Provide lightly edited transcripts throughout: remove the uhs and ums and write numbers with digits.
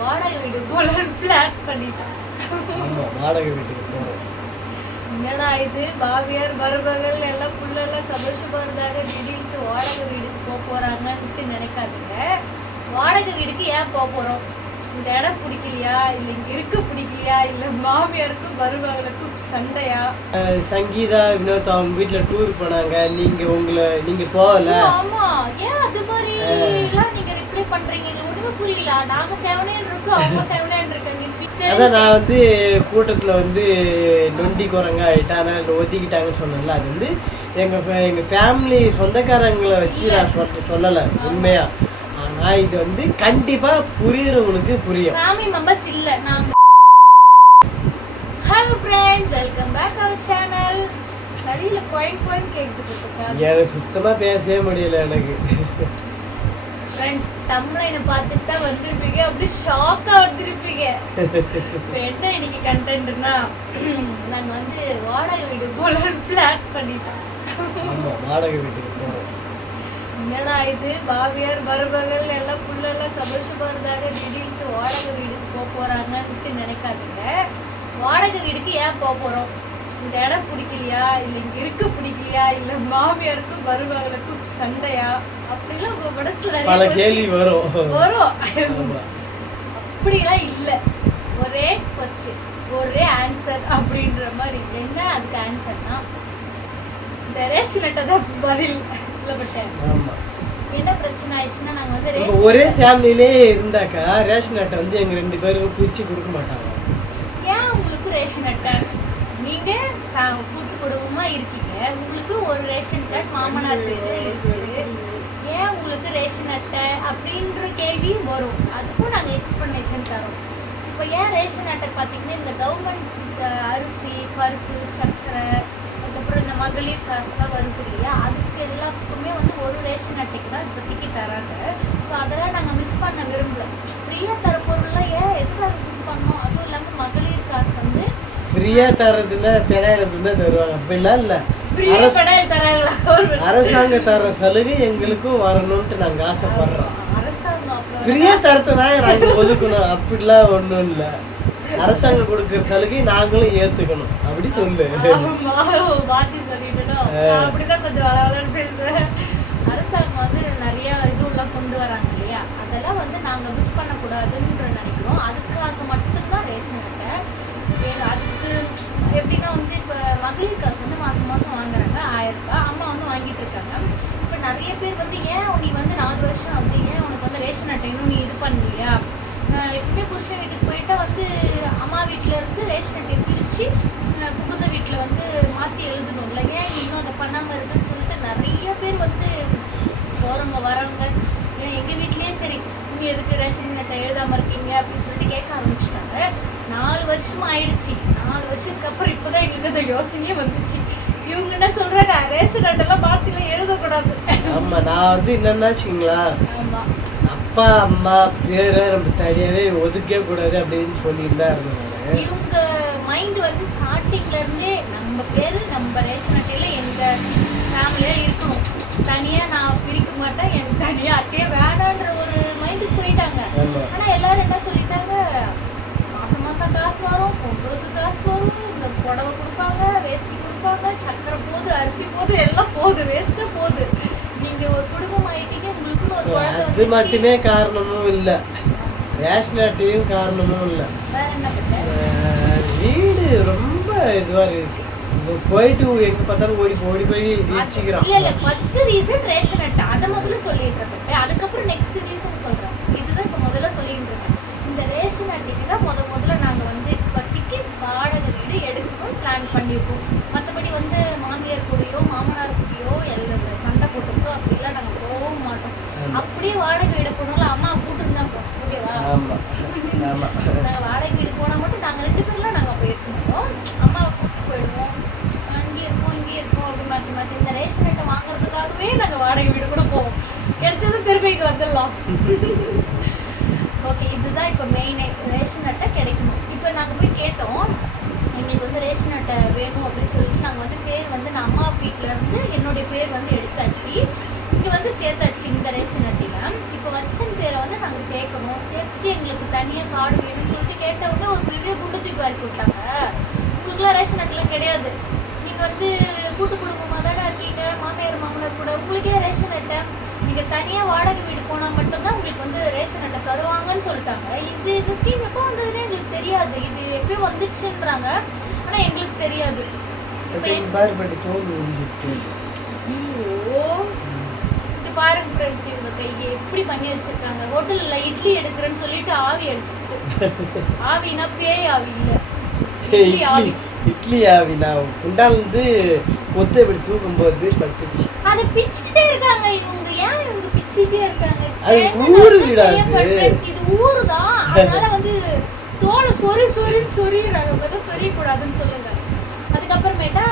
வாடகை வீடு போலான்னு பிளான் பண்ணிட்டோம். வாடகை வீட்டுக்கு போறோம். என்னடா இது பாவியார் மருமகள் எல்லாம் புள்ளெல்லாம் சந்தோஷமா இருந்தாங்க, திடீர்னு வாடகை வீடுக்கு போறாங்கன்னு நினைக்காதீங்க. வாடகை வீடுக்கு ஏன் போறோம்? இந்த இடம் பிடிக்கலையா, இல்ல இங்க இருக்க பிடிக்கலையா, இல்ல மாமியாருக்கும் மருமகளுக்கும் சண்டையா? சங்கீதா வினோத் அவங்க வீட்டுல டூர் போனாங்க, நீங்க போகல. ஆமா, ஏன் அது மாதிரி எல்லாம் நீங்க ரிப்ளை பண்றீங்க? ஒண்ணுமே புரியல. நாங்க 7 இருக்கோம், அவங்க 7 இருக்காங்க. அதான் நான் வந்து கூட்டத்துல வந்து நொண்டி குரங்கா ஆயிட்டா, அதனால ஒதுக்கிட்டாங்கன்னு சொன்னேன்ல. அது வந்து எங்க ஃபேமிலி சொந்தக்காரங்களை வச்சு நான் சொல்லலை உண்மையா. ஆனா இது வந்து கண்டிப்பா புரியுறவங்களுக்கு புரியும். ஃபேமிலி மெம்பர்ஸ் இல்ல நாங்க. Hello friends, welcome back our channel. சரியில்ல கோயின் கேக்குது. எனக்கு சுத்தமா பேசவே முடியல எனக்கு. ஃப்ரெண்ட்ஸ், தம்ப்லைனை பார்த்துட்டு தான் வந்திருப்பீங்க, அப்படி ஷாக்கா வந்திருப்பீங்க. இப்போ என்ன இன்னைக்கு கண்டென்ட்னா, நாங்க வந்து வாடகை வீடு போலான்னு பிளான் பண்ணிட்டோம். வாடகை வீட்டுக்கு போறோம். என்னடா இது பாவியார் மருமகள் எல்லாம் புள்ளெல்லாம் சந்தோஷமா இருந்தாங்க, திடீர்னு வாடகை வீடுக்கு போறாங்கன்னு நினைக்காதீங்க. வாடகை வீடுக்கு ஏன் போறோம்? இந்த இடம் பிடிக்கலையா, இல்ல இங்க இருக்க பிடிக்கலையா, இல்ல மாமியாருக்கும் மருமகளுக்கும் சண்டையா? அப்படிலாம் உங்க மனசுல பல கேள்வி வரும். அப்படிலாம் இல்ல, ஒரே கொஸ்டின் ஒரே ஆன்சர் அப்படின்ற மாதிரி. என்ன அதுக்கு ஆன்சர்னா, இந்த ரேஷன் தான் பதில். என்ன பிரச்சனை ஆயிடுச்சுன்னா, நாங்க வந்து ஒரே ஃபேமிலிலே இருந்தாக்கா ரேஷன் அட்டை வந்து எங்க 2 பேருக்கும் பிரிச்சு கொடுக்க மாட்டாங்க. ஏன் உங்களுக்கு ரேஷன் அட்டை? நீங்க கூட்டு குடும்பமா இருக்கீங்க, உங்களுக்கு ஒரு ரேஷன் கார்டு மாமனார் பேர்ல இருக்குது. ஏன் உங்களுக்கு ரேஷன் அட்டை அப்படின்ற கேள்வி வரும். அதுக்கும் நாங்கள் எக்ஸ்பிளனேஷன் தரோம். இப்போ ஏன் ரேஷன் அட்டை பார்த்தீங்கன்னா, இந்த கவர்மெண்ட் அரிசி, பருப்பு, சர்க்கரை, அதுக்கப்புறம் இந்த மகளிர் காசுலாம் வருது இல்லையா, அதுக்கு எல்லாத்துக்குமே வந்து ஒரு ரேஷன் அட்டைக்கு தான் இப்போதைக்கு தராங்க. ஸோ அதெல்லாம் நாங்கள் மிஸ் பண்ண விரும்பல. ஃப்ரீயாக தர பொருள்லாம் ஏன் எதுக்காக மிஸ் பண்ணோம்? அதுவும் இல்லாமல் மகளிர் காசு வந்து ஃப்ரீயா தரதுல பெனாயில் தான் தருவாங்க. அப்படிலாம் இல்லை, அரசாங்க தர சலுகை எங்களுக்கும் வரணும்ட்டு நாங்க ஆசைப்படுறோம். ஃப்ரீயா தரத்துனா நாங்க ஒதுக்கணும் அப்படிலாம் ஒண்ணும் இல்ல. அரசாங்கம் கொடுக்குற சலுகை நாங்களும் ஏத்துக்கணும். அப்படி சொல்லு. அப்படிதான் கொஞ்சம் வளவலன்னு பேசுவேன். அரசாங்கம் வந்து நிறைய இதுலாம் கொண்டு வராங்க இல்லையா, அதெல்லாம் வந்து நாங்க மிஸ் பண்ணக்கூடாதுன்னு நினைக்கிறோம். அதுக்காக மட்டும்தான் ரேஷன் அட்டை. அதுக்கு எப்படின்னா வந்து இப்போ மகளிர் காசு வந்து மாதம் மாதம் வாங்குறாங்க 1000 ரூபாய், அம்மா வந்து வாங்கிட்டு இருக்காங்க. இப்போ நிறைய பேர் வந்து ஏன் நீ வந்து 4 வருஷம் அப்படி ஏன் உனக்கு வந்து ரேஷன் அட்டை இன்னும் நீ இது பண்ணலையா? எப்பவுமே புருஷன் வீட்டுக்கு போயிட்டா வந்து அம்மா வீட்டில் இருந்து ரேஷன் அட்டையை பிரித்து புகுந்த வீட்டில் வந்து மாற்றி எழுதணும்ல, ஏன் நீ இன்னும் அதை பண்ணாமல் இருக்குன்னு சொல்லிட்டு நிறைய பேர் வந்து போகிறவங்க வரவங்க எங்கள் வீட்லேயே சரி நீ எதுக்கு ரேஷன் அட்டை எழுதாமல் இருக்கீங்க அப்படின்னு சொல்லிட்டு கேட்க ஆரம்பிச்சிட்டாங்க. 4 வருஷமா ஆயிடுச்சு. 4 வருஷத்துக்கு அப்புறம் இப்போதான் எங்களுக்கு அந்த யோசனையே வந்துச்சு. இவங்க என்ன சொல்றாங்க, ரேஷன் அட்டெல்லாம் பார்த்துல எழுதக்கூடாது. ஆமா, நான் வந்து என்னன்னா வச்சுங்களா, அப்பா அம்மா பேரை நம்ம தனியாவே ஒதுக்கவே கூடாது அப்படின்னு சொல்லிட்டு தான் இருந்தாங்க. இவங்க மைண்ட் வந்து ஸ்டார்டிங்ல இருந்தே நம்ம பேரு நம்ம ரேஷன் அட்டையில எங்க ஃபேமிலியா இருக்கணும், தனியா நான் பிரிக்க மாட்டேன், எனக்கு தனியா அட்டையே வேணான்ற ஒரு மைண்டுக்கு போயிட்டாங்க. ஆனா எல்லாரும் என்ன சொல்லிட்டாங்க, மாசம் மாசம் காசு வரும், பொங்கலுக்கு காசு வரும், இந்த புடவை கொடுப்பாங்க, வேஷ்டி கொடுப்பாங்க, சக்கரை போகுது, அரிசி போகுது, எல்லாம் போகுது, வேஸ்டா போகுது. நீங்க ஒரு குடும்பம் ஆயிட்டீங்க, உங்களுக்குன்னு ஒரு குழந்தை. அது மட்டுமே காரணமும் இல்லை, ரேஷன் அட்டையும் காரணமும் இல்லை. வேற என்ன பண்ண, வீடு ரொம்ப இதுவா இருக்கு. போயிட்டு எங்க பார்த்தாலும் ஓடி போய் ரீச்சிக்கிறோம். இல்ல ஃபர்ஸ்ட் ரீசன் ரேஷன் அட்டை, அதை முதல்ல சொல்லிட்டு இருக்கேன். அதுக்கப்புறம் நெக்ஸ்ட் ரீசன் சொல்றேன். இதுதான் இப்ப முதல்ல சொல்லிட்டு இருக்கேன். இந்த ரேஷன் அட்டைக்கு தான் முதல்ல நாங்க வந்து இப்போதைக்கு வாடகை வீடு எடுக்கணும் பிளான் பண்ணியிருக்கோம். மற்றபடி வந்து மாமியார் கூடயோ மாமனார் கூடயோ சண்டை போட்டுக்கிட்டோம் அப்படிலாம் நாங்க போகவும் மாட்டோம். அப்படியே வாடகை வீடு போனாலும் அம்மா கூட்டுன்னு தான் போவோம். ஓகேவா? நாங்க வாடகை வீடு போனா மட்டும் நாங்க 2 பேர்லாம் நாங்க போயிருக்க மாட்டோம். அம்மாவை கூப்பிட்டு போயிடுவோம், அங்கே இருப்போம் இங்கே இருப்போம் அப்படி மாற்றி இந்த ரேஷன் அட்டை வாங்குறதுக்காகவே நாங்க வாடகை வீடு கூட போவோம். கிடைச்சதும் திரும்பிக்கு வந்துடலாம். ஓகே, இதுதான் இப்போ மெயினே, ரேஷன் அட்டை கிடைக்கணும். இப்போ நாங்கள் போய் கேட்டோம், எங்களுக்கு வந்து ரேஷன் அட்டை வேணும் அப்படின்னு சொல்லிட்டு நாங்கள் வந்து பேர் வந்து நான் அம்மா வீட்டில் இருந்து என்னுடைய பேர் வந்து எடுத்தாச்சு, இங்கே வந்து சேர்த்தாச்சு இந்த ரேஷன் அட்டையில். இப்போ வட்சன் பேரை வந்து நாங்கள் சேர்க்கணும். சேர்த்து எங்களுக்கு தனியா கார்டு வேணும்னு சொல்லிட்டு கேட்ட உடனே ஒரு பெரிய குண்டு தூக்கி வாரி போட்டாங்க. உங்களுக்குலாம் ரேஷன் அட்டைலாம் கிடையாது, நீங்க வந்து கூட்டு குடும்பமா தானே இருக்கீங்க, மாமியார் மாமனார் கூட, உங்களுக்கே ரேஷன் அட்டை, நீங்க தனியா வாடகை வீடு போனா மட்டும்தான் உங்களுக்கு வந்து ரேஷன் அட்டை தருவாங்கன்னு சொல்லிட்டாங்க. இந்த ஸ்கீம் எப்போ வந்ததுன்னே எங்களுக்கு தெரியாது. இது எப்பயும் வந்துடுச்சுன்றாங்க, ஆனா எங்களுக்கு தெரியாது. இது பாருங்க ஃப்ரெண்ட்ஸ், இவங்க கையை எப்படி பண்ணி வச்சிருக்காங்க. ஹோட்டல்ல இட்லி எடுக்கிறேன்னு சொல்லிட்டு ஆவி அடிச்சுட்டு, ஆவினா பேய் ஆவி இல்ல, இட்லி ஆவி. இட்லி ஆவி நான் குண்டால இருந்து கொத்து இப்படி தூக்கும் போது பட்டுச்சு. அதை பிச்சுட்டே இருக்காங்க இவங்க. ஏன் இவங்க பிச்சுட்டே இருக்காங்க? இது ஊருதான், அதனால வந்து தோலை சொறிறாங்க. சொறியக்கூடாதுன்னு சொல்லுங்க. அதுக்கப்புறமேட்டா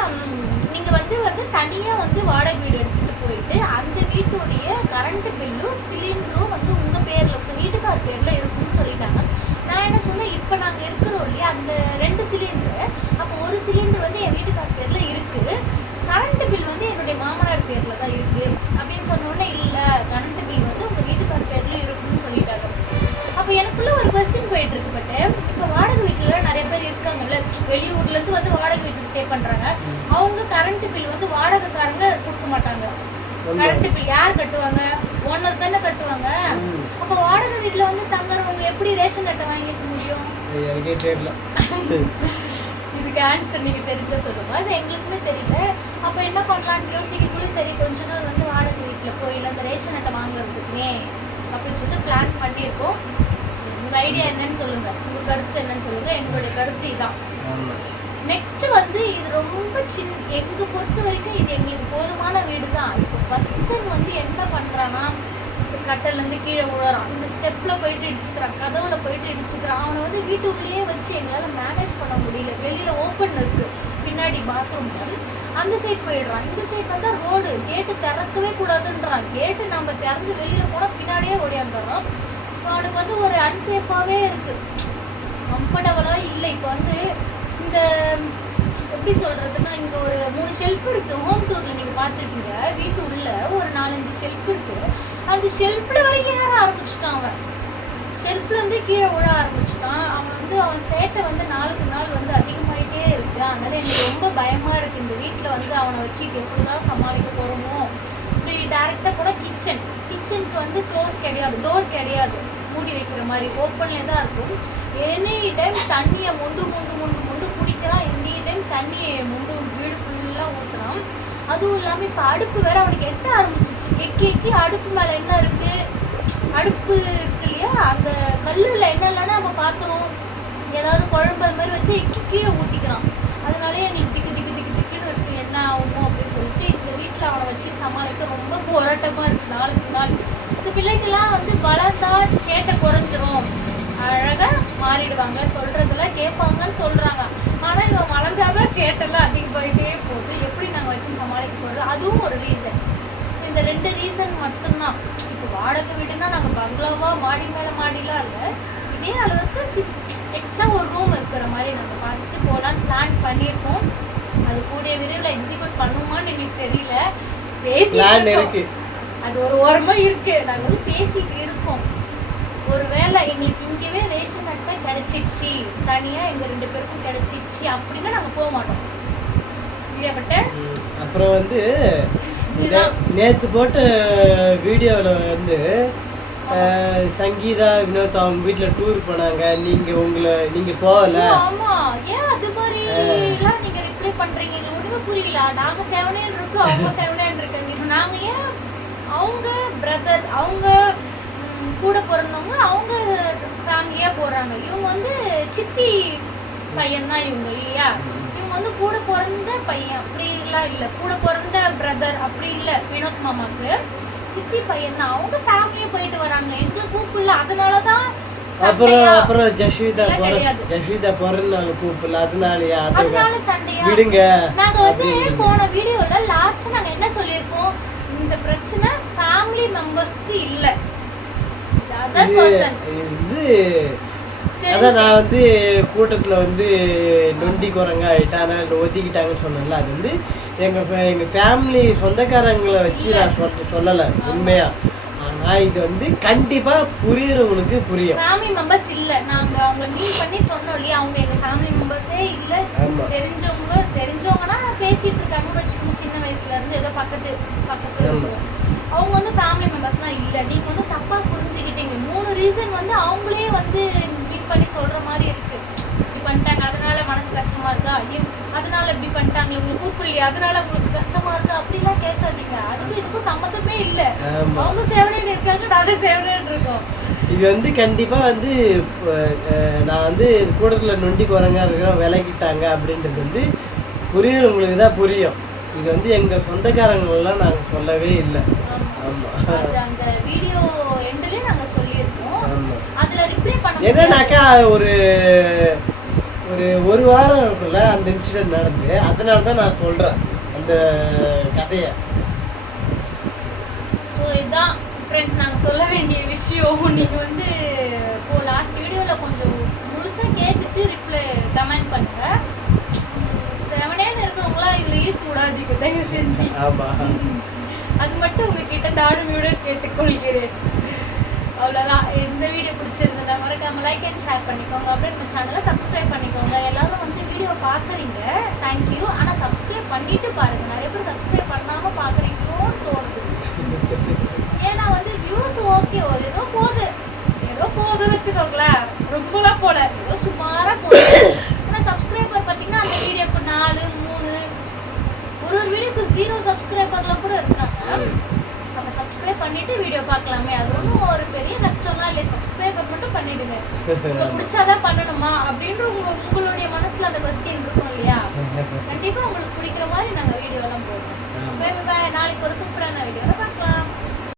நீங்க வந்து தனியா வந்து வாடகை வீடு எடுத்துட்டு போயிட்டு அந்த வீட்டுடைய கரண்ட் பில்லும் சிலிண்டரும் வந்து உங்க பேர்ல, உங்க வீட்டுக்கார் பேர்ல இருக்கும்னு சொல்லிட்டாங்க. நான் என்ன சொன்னேன், இப்போ நாங்க இருக்கிறோம் இல்லையா அந்த 2 சிலிண்டரு, அப்போ ஒரு சிலிண்டர் வந்து என் வீட்டுக்கார் பேர்ல இருக்கு, கரண்ட் பில் வந்து என்னுடைய மாமனார் பேர்ல தான் இருக்கு அப்படின்னு சொன்ன உடனே, இல்ல கரண்ட் பில் வந்து உங்க வீட்டுக்கார் பேர்ல இருக்குன்னு சொல்லிட்டாங்க. அப்போ எனக்குள்ள ஒரு கொஸ்டின் போயிட்டு இருக்கு. பட் இப்போ வாடகை வீட்டுல நிறைய பேர் இருக்காங்கல்ல, வெளியூர்ல இருந்து வந்து வாடகை வீட்டில் ஸ்டே பண்றாங்க. அவங்க கரண்ட் பில் வந்து வாடகைக்காரங்க கொடுக்க மாட்டாங்க. கரண்ட் பில் யார் கட்டுவாங்க? ஓனர் தானே கட்டுவாங்க. அப்போ வாடகை வீட்டுல வந்து தங்குறவங்க எப்படி ரேஷன் அட்டை வாங்கிக்க முடியும்? எனக்கே தெரியல. இதுக்கு ஆன்சர் நீங்க தெரிஞ்ச சொல்லுங்க. அது எங்களுக்குமே தெரியல. அப்போ என்ன பண்ணலான்னு யோசிக்கக்குள்ள சரி கொஞ்ச நாள் வந்து வாடகை வீட்டுல போயில அந்த ரேஷன் அட்டை வாங்குறதுக்குனே அப்படின்னு சொல்லிட்டு பிளான் பண்ணியிருக்கோம். உங்க ஐடியா என்னன்னு சொல்லுங்க, உங்க கருத்து என்னன்னு சொல்லுங்க. எங்களுடைய கருத்து இதான். நெக்ஸ்ட் வந்து இது ரொம்ப எங்க பொறுத்த வரைக்கும் இது எங்களுக்கு போதுமான வீடு தான். இப்போ பர்சன் வந்து என்ன பண்றான்னா, கட்டல்ல இருந்து கீழே விழுறான், இந்த ஸ்டெப்ல போயிட்டு இடிச்சுக்கிறான், கதவுல போயிட்டு இடிச்சுக்கிறான். அவனை வந்து வீட்டுக்குள்ளேயே வச்சு எங்களால மேனேஜ் பண்ண முடியல. வெளியில ஓப்பன் இருக்கு, பின்னாடி பாத்ரூம், அந்த சைட் போயிடுறான். இந்த சைட் வந்தா ரோடு, கேட்டு திறக்கவே கூடாதுன்றான். கேட்டு நம்ம திறந்து வெளியில போனா பின்னாடியே ஓடியாந்துடுறோம். அவனுக்கு வந்து ஒரு அன்சேஃபாவே இருக்கு, கம்ஃபர்டபுளா இல்லை. இப்போ வந்து இந்த எப்படி சொல்றதுன்னா, இங்க ஒரு 3 ஷெல்ஃப் இருக்கு. ஹோம் டூர்ல நீங்க பாத்துருக்கீங்க, வீட்டு உள்ள ஒரு 4-5 ஷெல்ஃப் இருக்கு. அந்த ஷெல்ஃப்ல வரைக்கும் ஏற ஆரம்பிச்சுட்டான். அவன் ஷெல்ஃப்ல இருந்து கீழே விழ ஆரம்பிச்சுட்டான். அவன் சேட்டை வந்து நாளுக்கு நாள் வந்து அதிகமாயிட்டே இருக்கு. அதனால எனக்கு ரொம்ப பயமா இருக்கு. இந்த வீட்டுல வந்து அவனை வச்சு எப்படிதான் சமாளிக்க போறோமோ. இப்படி டைரக்டா கூட கிச்சனுக்கு வந்து க்ளோஸ் கிடையாது, டோர் கிடையாது, மூடி வைக்கிற மாதிரி ஓப்பன்ல தான் இருக்கும். எனி டைம் தண்ணியை மொண்டு குடிக்கிறான். எனி டைம் தண்ணியை வீடு ஃபுல்லாக ஊற்றுறான். அதுவும் இல்லாமல் இப்போ அடுப்பு வேற அவனுக்கு எட்ட ஆரம்பிச்சிச்சு. எக்கி அடுப்பு மேலே என்ன இருக்கு, அடுப்பு இருக்கு இல்லையா, அந்த கல்லுல என்ன இல்லைன்னா நம்ம பார்த்துறோம், ஏதாவது குழம்பு அது மாதிரி வச்சு எக்கி கீழே ஊற்றிக்கிறான். அதனாலே எங்களுக்கு திக்குன்னு இருக்கு, என்ன ஆகுமோ அப்படின்னு சொல்லிட்டு இந்த வீட்டில் அவனை வச்சு சமாளிக்க ரொம்ப போராட்டமாக இருக்குது நாளுக்கு நாள். பிள்ளைக்கெல்லாம் வந்து வளர்ந்தா சேட்டை குறைஞ்சிரும், அழகா மாறிடுவாங்க, சொல்றதுல கேட்பாங்கன்னு சொல்றாங்க. ஆனா இவன் வளர்ந்தாதான் சேட்டெல்லாம் அதிகமாயிட்டே போகுது. எப்படி நாங்க வச்சு சமாளிக்க போறது? அதுவும் ஒரு ரீசன். இந்த 2 ரீசன் மட்டும்தான். இப்போ வாடகை வீடுனா நாங்க பங்களாவா மாடி மேல மாடிலாம் இல்லை, இதே அளவுக்கு எக்ஸ்ட்ரா ஒரு ரூம் இருக்கிற மாதிரி நாங்க பார்த்துட்டு போகலான்னு பிளான் பண்ணியிருக்கோம். அது கூடிய விரைவில் எக்ஸிக்யூட் பண்ணுவோமான்னு எங்களுக்கு தெரியல. பேசி அது ஒரு ஓரமா இருக்கு. நாங்க வந்து பேசிட்டு இருக்கோம். ஒருவேளை எங்களுக்கு இங்கேவே ரேஷன் அட்டை கிடைச்சிடுச்சு, தனியா எங்க 2 பேருக்கும் கிடைச்சிடுச்சு அப்படின்னா நாங்க போக மாட்டோம். அப்புறம் வந்து நேற்று போட்ட வீடியோவில் வந்து சங்கீதா வினோத் அவங்க வீட்டில் டூர் போனாங்க, நீங்க போகல. ஆமா, ஏன் அது மாதிரி எல்லாம் நீங்க ரிப்ளை பண்றீங்க? எங்களுக்கு ஒண்ணுமே புரியல. நாங்க 7 இருக்கோம், அவங்க 7 இருக்காங்க. இப்போ நாங்க ஏன் அவங்க பிரதர், அவங்க கூட பிறந்தவங்க, அவங்க ஃபேமிலியா போறாங்க. இவங்க வந்து சித்தி பையன் தான் இவங்க இல்லையா. இவங்க வந்து கூட பிறந்த பையன் அப்படிலாம் இல்லை, கூட பிறந்த பிரதர் அப்படி இல்லை. வினோத் மாமாக்கு சித்தி பையன் தான். அவங்க ஃபேமிலியா போயிட்டு வராங்க, எங்களுக்கு கூப்பிடல. அதனாலதான் அப்புறம் ஜஸ்விதா பிறந்தாங்க கூப்பிடல, அதனால சண்டையா விடுங்க. நாங்க வந்து போன வீடியோல லாஸ்ட் நாங்க என்ன சொல்லியிருக்கோம், இந்த பிரச்சனை ஃபேமிலி மெம்பர்ஸ்க்கு இல்லை, அதான் நான் வந்து கூட்டத்துல வந்து நொண்டி குரங்க ஆயிட்டா, அதனால ஒதுக்கிட்டாங்கன்னு சொன்னேன்ல. அது வந்து எங்க ஃபேமிலி சொந்தக்காரங்களை வச்சு நான் சொல்லலை உண்மையா. இது வந்து கண்டிப்பா புரியுறவங்களுக்கு புரியும். ஃபேமிலி மெம்பர்ஸ் இல்ல, நாங்க அவங்கள மீட் பண்ணி சொன்னோம் இல்லையா, அவங்க எங்க ஃபேமிலி மெம்பர்ஸே இல்ல. தெரிஞ்சவங்கன்னா பேசிட்டு இருக்காங்கன்னு வச்சுக்கோங்க, சின்ன வயசுல இருந்து ஏதோ பக்கத்து அவங்க வந்து ஃபேமிலி மெம்பர்ஸ்லாம் இல்ல. நீங்க வந்து தப்பா புரிஞ்சுக்கிட்டீங்க. 3 ரீசன் வந்து அவங்களே வந்து மீட் பண்ணி சொல்ற மாதிரி இருக்கு. இப்படி பண்ணிட்டாங்க அதனால மனசு கஷ்டமா இருக்கா, அதனால இப்படி பண்ணிட்டாங்க உங்களுக்கு கூப்பிடலையா அதனால உங்களுக்கு கஷ்டமா இருக்கா, அப்படிலாம் கேட்காதீங்க. அதுக்கும் இதுக்கும் சம்மந்தமே இல்ல. அவங்க சேவனேன்னு இருக்காங்க, நாங்க சேவனேன்னு இருக்கோம். இது வந்து கண்டிப்பா வந்து நான் வந்து கூட்டத்தில் நொண்டி குரங்கா இருக்கிற விலகிட்டாங்க அப்படின்றது வந்து புரியுறவங்களுக்கு தான் புரியும். இது வந்து எங்க சொந்தக்காரங்களெல்லாம் நாங்க சொல்லவே இல்லை. அது அந்த வீடியோ எண்ட்லயே நாங்க சொல்லியிருக்கோம். அதுல ரிப்ளை பண்ண என்னன்னாக்கா ஒரு ஒரு வாரம் இருக்குல்ல அந்த இன்சிடென்ட் நடந்து, அதனால தான் நான் சொல்றேன் அந்த கதையை. ஸோ இதுதான் ஃப்ரெண்ட்ஸ் நாங்கள் சொல்ல வேண்டிய விஷயம். நீங்கள் வந்து இப்போ லாஸ்ட் வீடியோவில் கொஞ்சம் முழுசாக கேட்டுட்டு கமெண்ட் பண்ணுங்க. 7 இருக்கவங்களா இதில் ஈர்த்து விடாதீங்க தயவு செஞ்சு. அது மட்டும் உங்ககிட்ட தாழ்மையுடன் கேட்டுக்கொள்கிறேன். அவ்வளோதான். இந்த வீடியோ பிடிச்சிருந்ததா மறக்காம லைக் அண்ட் ஷேர் பண்ணிக்கோங்க. அப்படியே நம்ம சேனலை சப்ஸ்கிரைப் பண்ணிக்கோங்க. எல்லாரும் வந்து வீடியோ பார்க்குறீங்க, தேங்க்யூ. ஆனால் சப்ஸ்கிரைப் பண்ணிட்டு பாருங்க. நிறைய பேர் சப்ஸ்கிரைப் பண்ணாமல் பார்க்குறீங்களோன்னு தோணுது. ஏன்னா வந்து வியூஸ் ஓகே ஏதோ போகுதுன்னு வச்சுக்கோங்களேன். ரொம்பலாம் போல, ஏதோ சுமாராக போகுது. ஆனால் சப்ஸ்கிரைபர் பார்த்தீங்கன்னா அந்த வீடியோக்கு 4, 3 ஒரு வீடியோக்கு 0 சப்ஸ்கிரைபர்லாம் கூட இருக்காங்க. நம்ம சப்ஸ்கிரைப் பண்ணிட்டு வீடியோ பார்க்கலாமே, அது ஒன்றும் ஒரு பெரிய கஷ்டம்லாம் இல்லை. சப்ஸ்கிரைபர் மட்டும் பண்ணிடுங்க. உங்களுக்கு பிடிச்சாதான் பண்ணணுமா அப்படின்ற உங்களுடைய மனசுல அந்த கொஸ்டின் இருக்கும் இல்லையா, கண்டிப்பா உங்களுக்கு பிடிக்கிற மாதிரி நாங்கள் வீடியோலாம் போடுறோம். நாளைக்கு ஒரு சூப்பரான வீடியோ